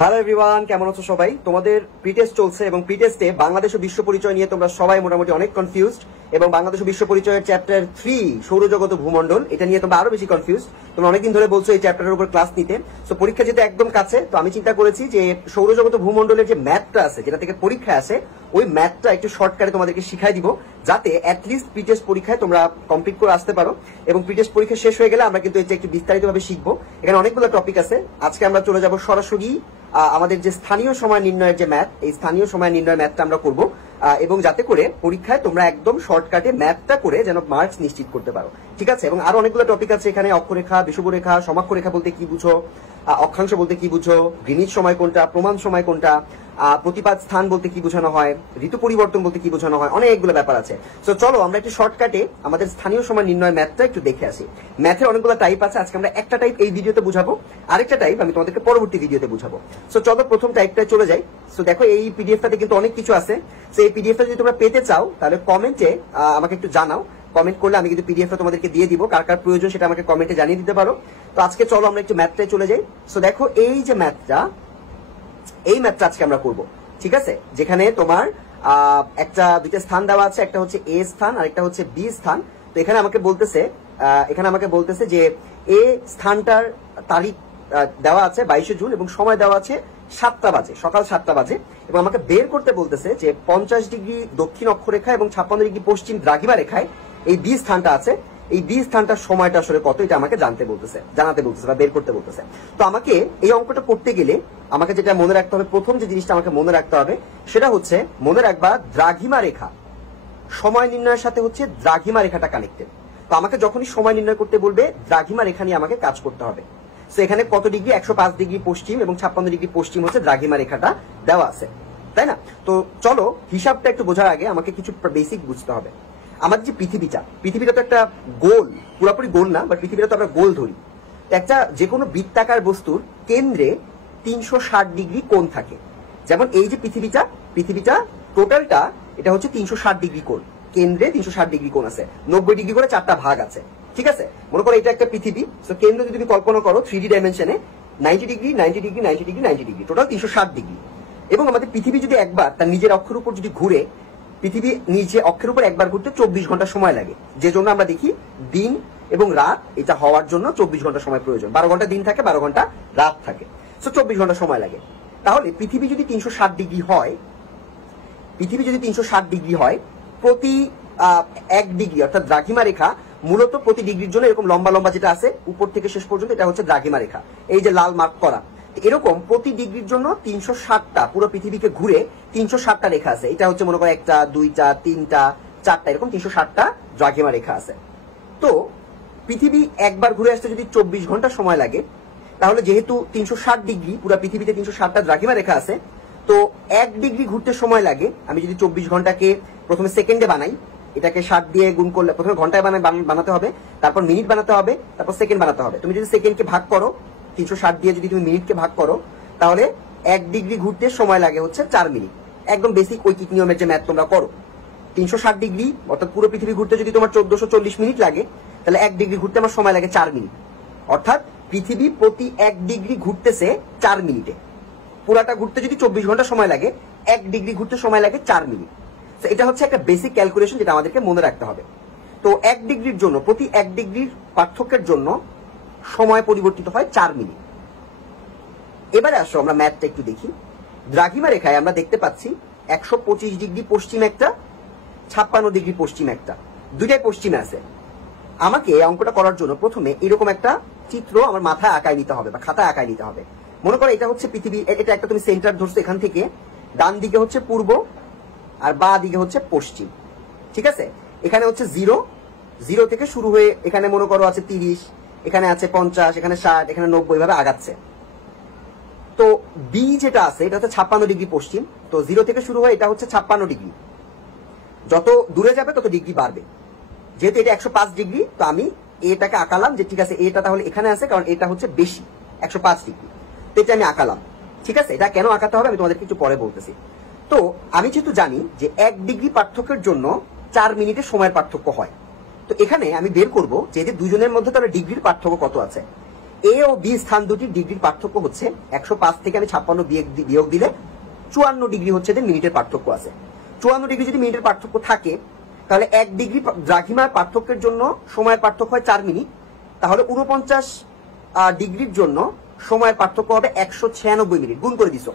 Hello everyone, কেমন আছো সবাই? তোমাদের প্রিটেস্ট চলছে এবং প্রিটেস্টে বাংলাদেশ ও বিশ্ব পরিচয় নিয়ে তোমরা সবাই মোটামুটি অনেক কনফিউজড এবং বাংলাদেশ ও বিশ্ব পরিচয়ের চ্যাপ্টার 3 সৌরজগৎ ও ভূমণ্ডল, এটা নিয়ে তোমরা আরো বেশি কনফিউজড। তোমরা অনেকদিন ধরে বলছো এই চ্যাপ্টারের উপর ক্লাস নিতে। সো পরীক্ষা যেতে একদম কাছে, তো আমি চিন্তা করেছি যে সৌরজগৎ ও ভূমণ্ডলের যে ম্যাথটা আছে, যেটা থেকে পরীক্ষা আসে, ওই ম্যাথটা একটু শর্টকাটে তোমাদেরকে শিখাই দিব, যাতে অ্যাটলিস্ট প্রিটেস্ট পরীক্ষায় তোমরা কমপ্লিট করে আসতে পারো। এবং প্রিটেস্ট পরীক্ষা শেষ হয়ে গেলে আমরা কিন্তু এটা একটু বিস্তারিতভাবে শিখবো। এখানে অনেকগুলো টপিক আছে। আজকে আমরা চলে যাব সরাসরি আমাদের যে স্থানীয় সময় নির্ণয়ের যে ম্যাথ, এই স্থানীয় সময় নির্ণয় ম্যাথটা আমরা করব, এবং যাতে করে পরীক্ষায় তোমরা একদম শর্টকাটে ম্যাথটা করে যেন মার্কস নিশ্চিত করতে পারো, ঠিক আছে? এবং আরো অনেকগুলো টপিক আছে এখানে। অক্ষরেখা, বিষুবরেখা, সমাক্ষরেখা বলতে কি বুঝো, অক্ষাংশ বলতে কি বুঝো, গ্রিনিচ সময় কোনটা, প্রমাণ সময় কোনটা, প্রতিপাদ স্থান বলতে কি বোঝানো হয়, ঋতু পরিবর্তন বলতে কি বোঝানো হয়, অনেকগুলো ব্যাপার আছে। তো চলো আমরা একটু শর্টকাটে আমাদের স্থানীয় সময় নির্ণয় ম্যাথটা একটু দেখে আসি। ম্যাথের অনেকগুলো টাইপ আছে, আজকে আমরা একটা টাইপ এই ভিডিওতে বুঝাবো, আরেকটা টাইপ আমি তোমাদেরকে পরবর্তী ভিডিওতে বুঝাবো। সো চলো প্রথম টাইপটায় চলে যাই। সো দেখো এই পিডিএফটাতে কিন্তু অনেক কিছু আছে। সো এই পিডিএফটা যদি তোমরা পেতে চাও তাহলে কমেন্টে আমাকে একটু জানাও। কমেন্ট করলে আমি কিন্তু পিডিএফটা তোমাদেরকে দিয়ে দিব, কার কার প্রয়োজন সেটা আমাকে কমেন্টে জানিয়ে দিতে পারো। তো আজকে চলো আমরা একটু ম্যাথটায় চলে যাই। সো দেখো এই যে ম্যাথটা, এই ম্যাথটা আজকে আমরা করব, ঠিক আছে? যেখানে তোমার দুইটা স্থান দেওয়া আছে, একটা হচ্ছে এ স্থান আর একটা হচ্ছে বি স্থান। তো এখানে আমাকে বলতেছে যে এ স্থানটার তারিখ দেওয়া আছে 22শে জুন এবং সময় দেওয়া আছে 7টা বাজে, সকাল 7টা বাজে। এবং আমাকে বের করতে বলতেছে যে 50 ডিগ্রি দক্ষিণ অক্ষরেখা এবং 56 ডিগ্রি পশ্চিম দ্রাঘিমা রেখায় এই বি স্থানটা আছে। এই বি স্থানটার সময়টা আসলে কত, এটা আমাকে জানাতে বলতেছে বা বের করতে বলতেছে। তো আমাকে এই অঙ্কটা করতে গেলে আমাকে যেটা মনে রাখতে হবে, প্রথম যে জিনিসটা আমাকে মনে রাখতে হবে সেটা হচ্ছে, মনে রাখবা দ্রাঘিমা রেখা সময় নির্ণয়ের সাথে হচ্ছে দ্রাঘিমা রেখাটা কানেক্টেড। তো আমাকে যখনই সময় নির্ণয় করতে বলবে দ্রাঘিমা রেখা নিয়ে আমাকে কাজ করতে হবে। তো এখানে কত ডিগ্রি, 105 ডিগ্রি পশ্চিম এবং 56 ডিগ্রি পশ্চিম হচ্ছে দ্রাঘিমা রেখাটা দেওয়া আছে, তাই না? তো চলো হিসাবটা একটু বোঝার আগে আমাকে কিছু বেসিক বুঝতে হবে। আমাদের যে পৃথিবীটা তো একটা গোল, পুরোপুরি গোল না, বাট পৃথিবীটা তো আমরা গোল ধরি। একটা যে কোনো বৃত্তাকার বস্তুর কেন্দ্রে 360 ডিগ্রি কোণ থাকে। যেমন এই যে পৃথিবীটা টোটালটা এটা হচ্ছে 360 ডিগ্রি কোণ, কেন্দ্রে 360 ডিগ্রি কোণ আছে, 90 ডিগ্রি করে 4টা ভাগ আছে, ঠিক আছে? মনে করো এটা একটা পৃথিবী। তো কেন্দ্র যদি তুমি কল্পনা করো 3D ডাইমেনশনে 90 degree 90 degree 90 degree 90 degree, total 360 degree. এবং আমাদের পৃথিবী যদি একবার তার নিজের অক্ষের উপর যদি ঘুরে, পৃথিবী নিচে অক্ষের উপর একবার ঘুরতে 24 ঘন্টা সময় লাগে, যে জন্য আমরা দেখি দিন এবং রাত এটা হওয়ার জন্য 24 ঘন্টা সময় প্রয়োজন। 12 ঘন্টা দিন থাকে, 12 ঘন্টা রাত থাকে, সো 24 ঘন্টা সময় লাগে। তাহলে পৃথিবী যদি 360 ডিগ্রি হয়, প্রতি 1 ডিগ্রি অর্থাৎ দ্রাঘিমা রেখা মূলত প্রতি ডিগ্রির জন্য এরকম লম্বা লম্বা যেটা আছে উপর থেকে শেষ পর্যন্ত, এটা হচ্ছে দ্রাঘিমা রেখা, এই যে লাল মার্ক করা। এরকম প্রতি ডিগ্রির জন্য 360টা, পুরো পৃথিবীকে ঘুরে 360টা রেখা আছে। এটা হচ্ছে মনে করো 1টা 2টা 3টা 4টা, এরকম 360টা দ্রাঘিমা রেখা আছে। তো পৃথিবী একবার ঘুরে আসতে যদি 24 ঘন্টা সময় লাগে, তাহলে যেহেতু 360 ডিগ্রি পুরো পৃথিবীতে 360টা দ্রাঘিমা রেখা আছে, তো 1 ডিগ্রি ঘুরতে সময় লাগে। আমি যদি 24 ঘন্টাকে প্রথমে সেকেন্ডে বানাই, এটাকে 60 দিয়ে গুণ করলে প্রথমে ঘন্টায় বানাতে হবে, তারপর মিনিট বানাতে হবে, তারপর সেকেন্ড বানাতে হবে। তুমি যদি সেকেন্ডকে ভাগ করো 360 দিয়ে, যদি তুমি মিনিটকে ভাগ করো, তাহলে 1 ডিগ্রি ঘুরতে সময় লাগে হচ্ছে 4 মিনিট। একদম বেসিক ঐকিক নিয়মের যে ম্যাথ তোমরা করো, 360 ডিগ্রি অর্থাৎ পুরো পৃথিবী ঘুরতে যদি তোমার 1440 মিনিট লাগে, তাহলে 1 ডিগ্রি ঘুরতে আমার সময় লাগে 4 মিনিট। অর্থাৎ পৃথিবী প্রতি 1 ডিগ্রি ঘুরতেছে 4 মিনিটে। পুরাটা ঘুরতে যদি 24 ঘন্টা সময় লাগে, 1 ডিগ্রি ঘুরতে সময় লাগে 4 মিনিট। তো এটা হচ্ছে একটা বেসিক ক্যালকুলেশন যেটা আমাদেরকে মনে রাখতে হবে। তো 1 ডিগ্রির জন্য, প্রতি 1 ডিগ্রির পার্থক্যের জন্য সময় পরিবর্তিত হয় 4 মিনিট। এবারে আসো আমরা ম্যাথটা একটু দেখি। দ্রাঘিমা রেখায় আমরা দেখতে পাচ্ছি 125 ডিগ্রি পশ্চিম একটা, 56 ডিগ্রি পশ্চিম একটা, দুইটাই পশ্চিমে আছে। আমাকে অঙ্কটা করার জন্য প্রথমে এরকম একটা চিত্র আমার মাথায় আঁকায় নিতে হবে বা খাতায় আঁকায় নিতে হবে। মনে করো এটা হচ্ছে পৃথিবী, এটা একটা তুমি সেন্টার ধরছো, এখান থেকে ডান দিকে হচ্ছে পূর্ব আর বাঁ দিকে হচ্ছে পশ্চিম, ঠিক আছে? এখানে হচ্ছে 0 থেকে শুরু হয়ে এখানে মনে করো আছে 30, এখানে আছে 50, এখানে 60, এখানে 90, এভাবে আগাচ্ছে। তো বি যেটা আছে এটা হচ্ছে 56 ডিগ্রি পশ্চিম। তো 0 থেকে শুরু হয়ে এটা হচ্ছে 56 ডিগ্রি, যত দূরে যাবে তত ডিগ্রি বাড়বে। যেহেতু এটা 105 ডিগ্রি, তো আমি এটাকে আঁকালাম যে ঠিক আছে এটা তাহলে এখানে আছে, কারণ এটা হচ্ছে বেশি 105 ডিগ্রি। তো এটা আমি আঁকালাম, ঠিক আছে? এটা কেন আঁকাতে হবে আমি তোমাদেরকে একটু পরে বলতেছি। তো আমি যেহেতু জানি যে 1 ডিগ্রি পার্থক্যের জন্য 4 মিনিটের সময়ের পার্থক্য হয়, তো এখানে আমি বের করব যে দুজনের মধ্যে তাহলে ডিগ্রির পার্থক্য কত আছে। এ ও বি স্থান দুটির ডিগ্রির পার্থক্য হচ্ছে 105 থেকে আমি 56 বিয়োগ দিলে 54 ডিগ্রি হচ্ছে যে মিনিটের পার্থক্য আছে। 54 ডিগ্রি যদি মিনিটের পার্থক্য থাকে তাহলে 1 ডিগ্রি দ্রাঘিমার পার্থক্যের জন্য সময়ের পার্থক্য হয় 4 মিনিট, তাহলে 49 ডিগ্রির জন্য সময়ের পার্থক্য হবে 196 মিনিট। গুণ করে দিছো,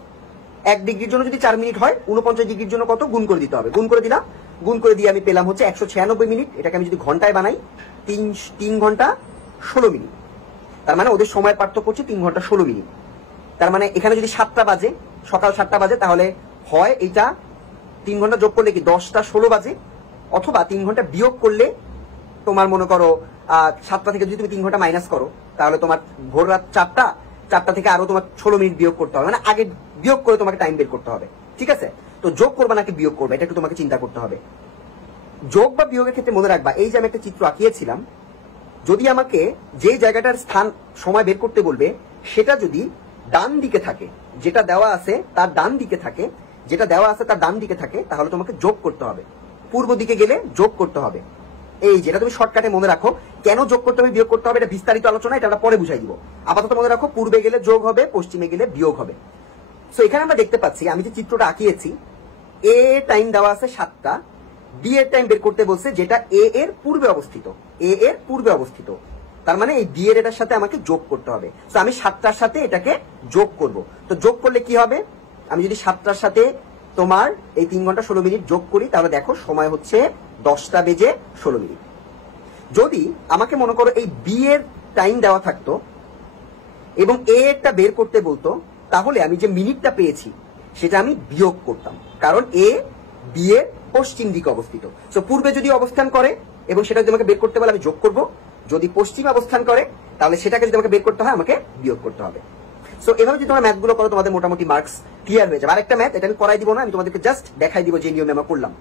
1 ডিগ্রির জন্য যদি 4 মিনিট হয় 49 ডিগ্রির জন্য কত গুণ করে দিতে হবে। গুণ করে দিলাম, গুণ করে দিয়ে আমি পেলাম হচ্ছে 196 মিনিট। এটাকে আমি যদি ঘন্টায় বানাই 3 ঘন্টা 16 মিনিট। তার মানে ওদের সময়ের পার্থক্য হচ্ছে 3 ঘন্টা 16 মিনিট। তার মানে এখানে যদি 7টা বাজে, সকাল 7টা বাজে, তাহলে হয় এটা 3 ঘন্টা যোগ করলে কি 10টা 16 বাজে, অথবা 3 ঘন্টা বিয়োগ করলে তোমার মনে করো 7টা থেকে যদি তুমি 3 ঘন্টা মাইনাস করো তাহলে তোমার ভোর রাত 4টা থেকে আরো তোমার 16 মিনিট বিয়োগ করতে হবে, মানে আগে বিয়োগ করে তোমাকে টাইম বের করতে হবে। ঠিক আছে, তো যোগ করবা নাকি বিয়োগ করবে এটা একটু তোমাকে চিন্তা করতে হবে। যোগ বা বিয়োগের ক্ষেত্রে মনে রাখবা, এই যে আমি একটা চিত্র আঁকিয়েছিলাম, যদি আমাকে যে জায়গাটার স্থান সময় বের করতে বলবে সেটা যদি ডান দিকে থাকে, যেটা দেওয়া আছে তার ডান দিকে থাকে, তাহলে তোমাকে যোগ করতে হবে। পূর্ব দিকে গেলে যোগ করতে হবে। এই যেটা তুমি শর্টকাটে মনে রাখো, কেন যোগ করতে হবে বিয়োগ করতে হবে এটা বিস্তারিত আলোচনা, এটা আমরা পরে বুঝাই দিব। আপাতত মনে রাখো, পূর্বে গেলে যোগ হবে, পশ্চিমে গেলে বিয়োগ হবে। সো এখানে আমরা দেখতে পাচ্ছি, আমি যে চিত্রটা আঁকিয়েছি, এ টাইম দেওয়া আছে 7টা, বি এর টাইম বের করতে বলছে যেটা এ এর পূর্বে অবস্থিত। তার মানে এই বি এর এটার সাথে আমাকে যোগ করতে হবে। তো আমি 7টার সাথে এটাকে যোগ করব। তো যোগ করলে কি হবে, আমি যদি 7টার সাথে তোমার এই 3 ঘন্টা 16 মিনিট যোগ করি তাহলে দেখো সময় হচ্ছে 10টা বেজে 16 মিনিট। যদি আমাকে মনে করো এই বি এর টাইম দেওয়া থাকতো এবং এ এরটা বের করতে বলতো, তাহলে আমি যে মিনিটটা পেয়েছি সেটা আমি বিয়োগ করতাম, কারণ এ বি এর পশ্চিম দিকে অবস্থিত। সো পূর্বে যদি অবস্থান করে এবং সেটা যদি আমাকে বের করতে বলে আমি যোগ করব, যদি পশ্চিমে অবস্থান করে তাহলে সেটাকে যদি আমাকে বের করতে হয় আমাকে বিয়োগ করতে হবে। সো এভাবে যদি তোমরা ম্যাথগুলো করো তোমাদের মোটামুটি মার্কস ক্লিয়ার হয়ে যাবে। আরেকটা ম্যাথ, এটা আমি করাই দিব না, আমি তোমাদেরকে জাস্ট দেখাই দিব যে নিয়মে আমরা করলাম।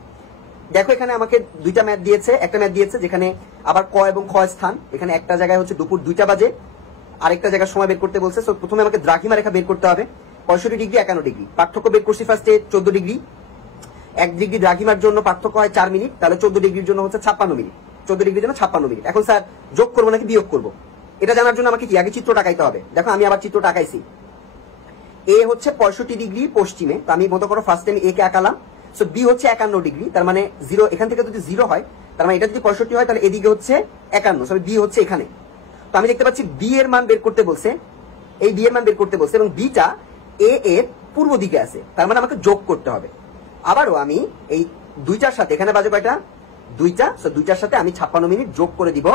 দেখো এখানে আমাকে 2টা ম্যাথ দিয়েছে, একটা ম্যাথ দিয়েছে যেখানে আবার ক এবং খ স্থান, এখানে একটা জায়গায় হচ্ছে দুপুর 2টা বাজে, আরেকটা জায়গায় সময় বের করতে বলছে। সো প্রথমে আমাকে দ্রাঘিমা রেখা বের করতে হবে, 65 ডিগ্রি 51 ডিগ্রি, পার্থক্য বের করছি ফার্স্টে 14 ডিগ্রি। 1 ডিগ্রি দ্রাঘিমার জন্য পার্থক্য হয় 4 মিনিট, তাহলে 14 ডিগ্রির জন্য হচ্ছে 56 মিনিট। 14 ডিগ্রির জন্য 56 মিনিট। এখন স্যার যোগ করবো নাকি বিয়োগ করবো এটা জানার জন্য আমাকে কি আগে চিত্রটা আঁকাইতে হবে। দেখো আমি আবার চিত্রটা আঁকাইছি, এ হচ্ছে 65 ডিগ্রি পশ্চিমে, তো আমি মনে করো ফার্স্ট টাইম এ কে আঁকালাম। সো বি হচ্ছে 51 ডিগ্রি, তার মানে 0, এখান থেকে যদি 0 হয় তার মানে এটা যদি 65 হয় তাহলে এদিকে হচ্ছে 51, সো বি হচ্ছে এখানে। তো আমি দেখতে পাচ্ছি বি এর মান বের করতে বলছে, এই বি এর মান বের করতে বলছে এবং বিটা এ এর পূর্ব দিকে আছে, তার মানে আমাকে যোগ করতে হবে। আবারও আমি এই 2টার সাথে, এখানে বাজে কয়টা 2টা, সো 2টার সাথে আমি 56 মিনিট যোগ করে দিব,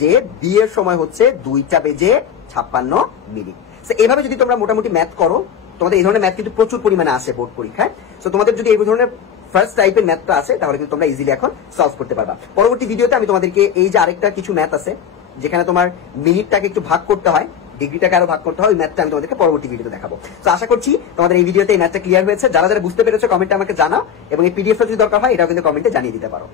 যে বি এর সময় হচ্ছে 2টা বেজে 56 মিনিট। সো এইভাবে যদি তোমরা মোটামুটি ম্যাথ করো, তোমাদের এই ধরনের ম্যাথ কিন্তু প্রচুর পরিমাণে আসে বোর্ড পরীক্ষায়। সো তোমাদের যদি এই ধরনের ফার্স্ট টাইপের ম্যাথটা আছে তাহলে কিন্তু তোমরা ইজিলি এখন সলভ করতে পারবা। পরবর্তী ভিডিওতে আমি তোমাদেরকে এই যে আরেকটা কিছু ম্যাথ আছে যেখানে তোমার মিনিটটাকে একটু ভাগ করতে হয়, ডিগ্রিটাকে আরো ভাগ করতে হয়, ওই ম্যাথটা আমি তোমাদেরকে পরবর্তী ভিডিওতে দেখাবো। তো আশা করছি তোমাদের এই ভিডিওতে এই ম্যাথটা ক্লিয়ার হয়েছে। যারা যারা বুঝতে পেরেছো কমেন্টে আমাকে জানাও, এবং এই পিডিএফটা যদি দরকার হয় এটাও কিন্তু কমেন্টে জানিয়ে দিতে পারো।